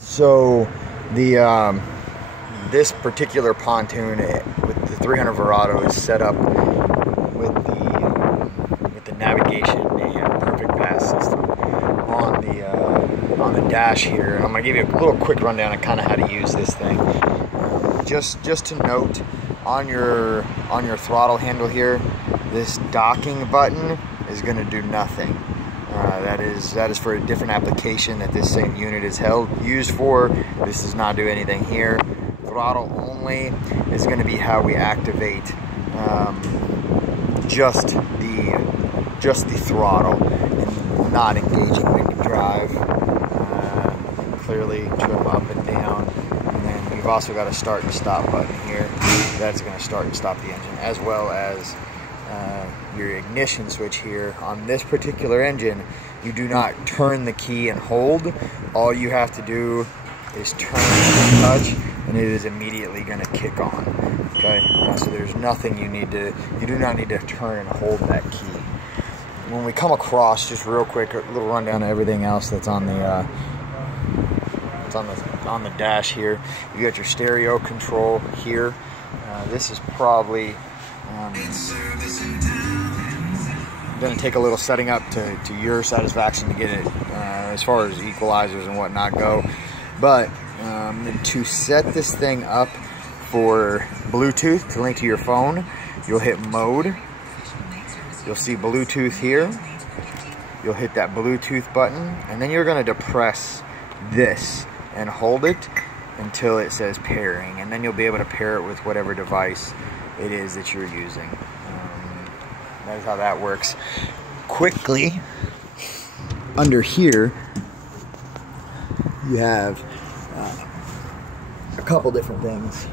So the this particular pontoon with the 300 Verado is set up with the navigation and perfect pass system on the dash here, and I'm gonna give you a little quick rundown on kind of how to use this thing. Just to note, on your throttle handle here, this docking button is going to do nothing. That is for a different application that this same unit is used for. This does not do anything here. Throttle only is going to be how we activate just the throttle, and not engaging when you drive. Clearly trim up and down, and then you've also got a start and stop button here. That's going to start and stop the engine, as well as your ignition switch here. On this particular engine, you do not turn the key and hold. All you have to do is turn and touch, and it is immediately going to kick on. Okay, so there's nothing you do not need to turn and hold that key. When we come across, just real quick, a little rundown of everything else that's on the on the dash here. You got your stereo control here. This is probably going to take a little setting up to your satisfaction to get it as far as equalizers and whatnot go. But to set this thing up for Bluetooth to link to your phone, you'll hit mode. You'll see Bluetooth here. You'll hit that Bluetooth button, and then you're going to depress this and hold it until it says pairing, and then you'll be able to pair it with whatever device it is that you're using. That is how that works. Quickly, under here, you have a couple different things.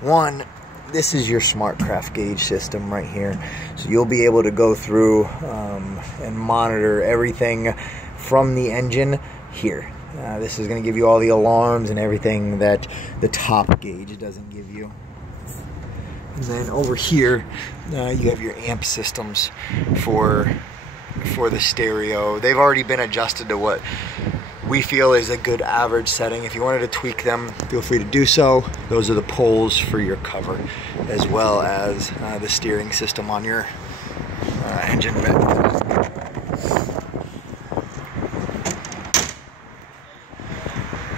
One, this is your SmartCraft gauge system right here. So you'll be able to go through and monitor everything from the engine here. This is going to give you all the alarms and everything that the top gauge doesn't give you. And then over here, you have your amp systems for the stereo. They've already been adjusted to what we feel is a good average setting. If you wanted to tweak them, feel free to do so. Those are the poles for your cover, as well as the steering system on your engine bed.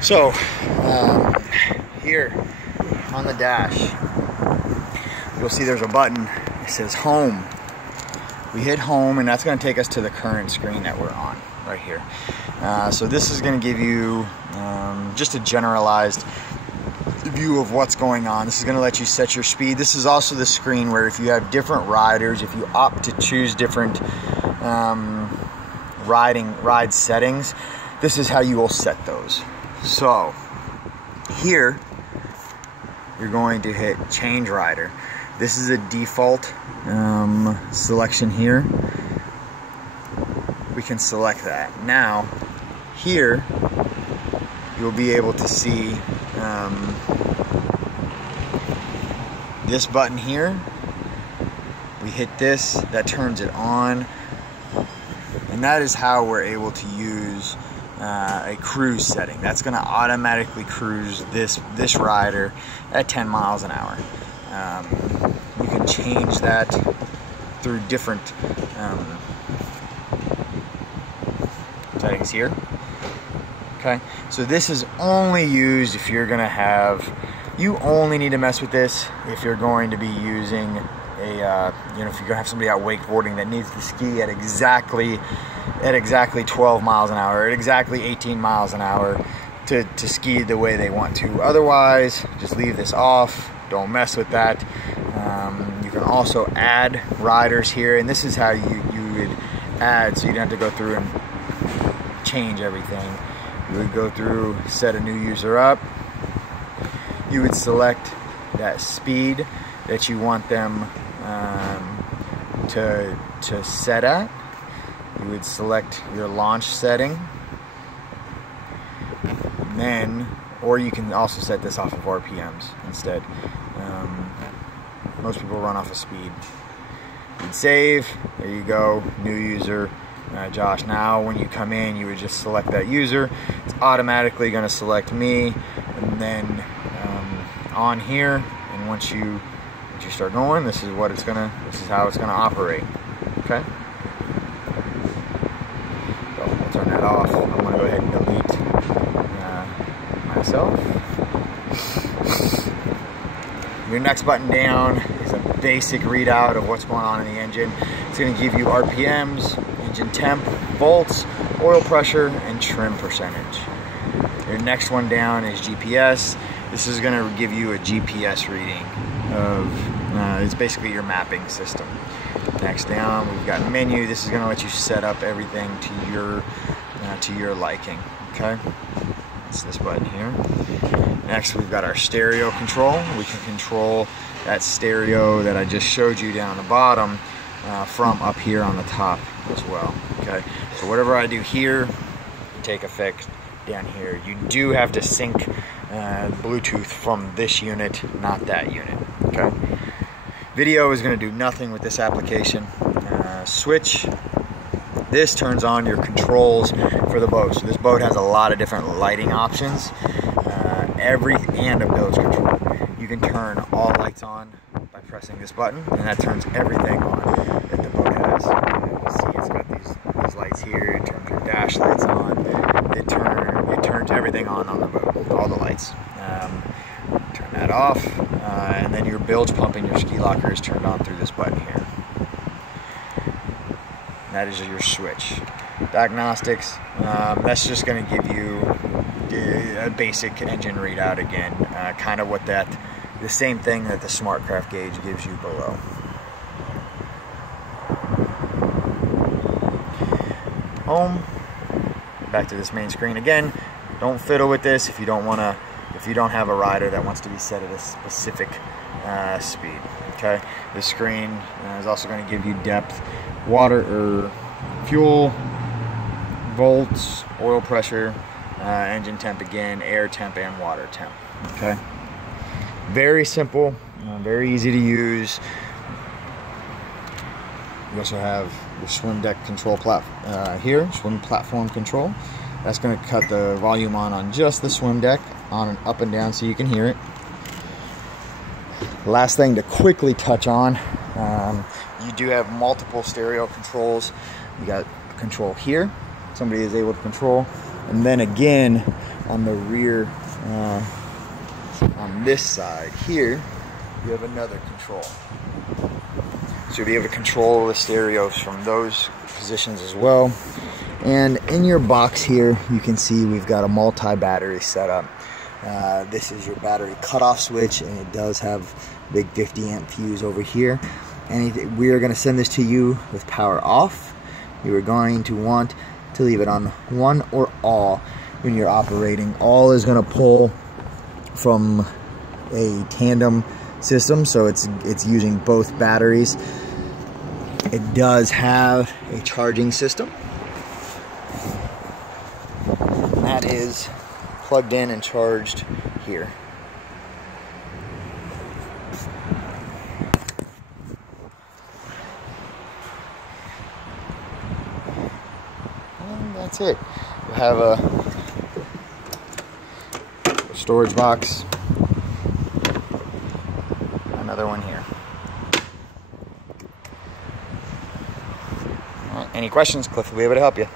So, here on the dash, you'll see there's a button. It says home. We hit home, and that's going to take us to the current screen that we're on right here. So this is going to give you just a generalized view of what's going on. This is going to let you set your speed. This is also the screen where if you have different riders, if you opt to choose different ride settings, this is how you will set those. So here, you're going to hit change rider. This is a default selection here. We can select that. Now, here, you'll be able to see this button here. We hit this, that turns it on. And that is how we're able to use a cruise setting. That's going to automatically cruise this rider at 10 miles an hour. You can change that through different settings here. Okay, so this is only used if you're going to have, you only need to mess with this if you're going to be using a, if you're going to have somebody out wakeboarding that needs to ski at exactly 12 miles an hour, at exactly 18 miles an hour to ski the way they want to. Otherwise, just leave this off. Don't mess with that. You can also add riders here, and this is how you would add, so you don't have to go through and change everything. You would go through, set a new user up. You would select that speed that you want them to set at. You would select your launch setting, and then, or you can also set this off of RPMs instead. Most people run off of speed. And save. There you go. New user. Josh. Now when you come in, you would just select that user. It's automatically going to select me, and then on here, and once you start going, this is how it's gonna operate. Okay, so we'll turn that off. I'm gonna go ahead and delete myself. Your next button down is a basic readout of what's going on in the engine. It's going to give you RPMs, engine temp, volts, oil pressure, and trim percentage. Your next one down is GPS. This is going to give you a GPS reading of, it's basically your mapping system. Next down, we've got menu. This is going to let you set up everything to your liking. Okay, it's this button here. Next, we've got our stereo control. We can control that stereo that I just showed you down the bottom from up here on the top as well. Okay, so whatever I do here, take effect down here. You do have to sync Bluetooth from this unit, not that unit. Okay, video is going to do nothing with this application. Switch. This turns on your controls for the boat. So this boat has a lot of different lighting options. Every and ability control. You can turn all lights on by pressing this button, and that turns everything on that the boat has. You see it's got these lights here. It turns your dash lights on. It turns everything on the boat, all the lights. Turn that off, and then your bilge pump and your ski locker is turned on through this button here. That is your switch. Diagnostics, that's just going to give you a basic engine readout again, kind of what the same thing that the SmartCraft gauge gives you below. Home, back to this main screen again. Don't fiddle with this if you don't have a rider that wants to be set at a specific speed. Okay, this screen is also going to give you depth, water or fuel, volts, oil pressure, engine temp again, air temp, and water temp. Okay, very simple, very easy to use. You also have your swim deck control here, swim platform control. That's going to cut the volume on just the swim deck, on and up and down, so you can hear it. Last thing to quickly touch on, you do have multiple stereo controls. You got control here, somebody is able to control, and then again on the rear, on this side here, you have another control. So you'll be able to control the stereos from those positions as well. And in your box here, you can see we've got a multi-battery setup. This is your battery cutoff switch, and it does have a big 50 amp fuse over here. And we are going to send this to you with power off. You are going to want to leave it on one or all when you're operating. All is going to pull from a tandem system, so it's using both batteries. It does have a charging system, and that is plugged in and charged here. And that's it. You have a storage box, another one here. All right, any questions? Cliff will be able to help you.